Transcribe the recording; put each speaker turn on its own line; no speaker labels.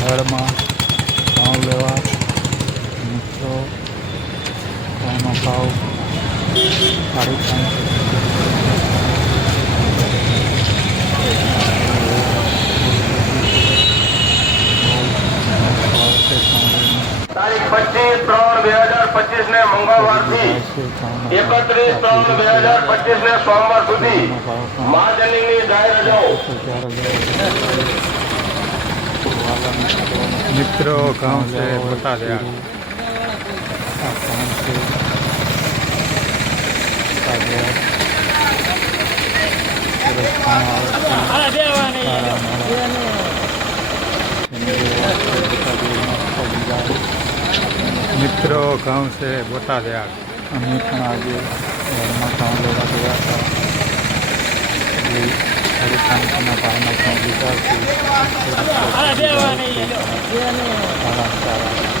ઝાડમાં ઘઉં લેવા મિત્રો ઘઉંનો ભાવ સાડી ત્રણસો
તારીખ પચીસ ત્રણ બે હજાર પચીસ ને મંગળવારથી એકત્રીસ ત્રણ બે હજાર પચીસ ને સોમવાર સુધી મહાજનની જાહેર રજાઓ
મિત્રો બોટાદ આ ગામ છે બોટાદ. સરસ ગામ આવે છે. સારા મારા. મિત્રો ગામ છે બોટાદ યાર અમે પણ આજે ઘરમાં કામ લેવા ગયા હતા. ભાવના પણ લીધા છે સારા સારા.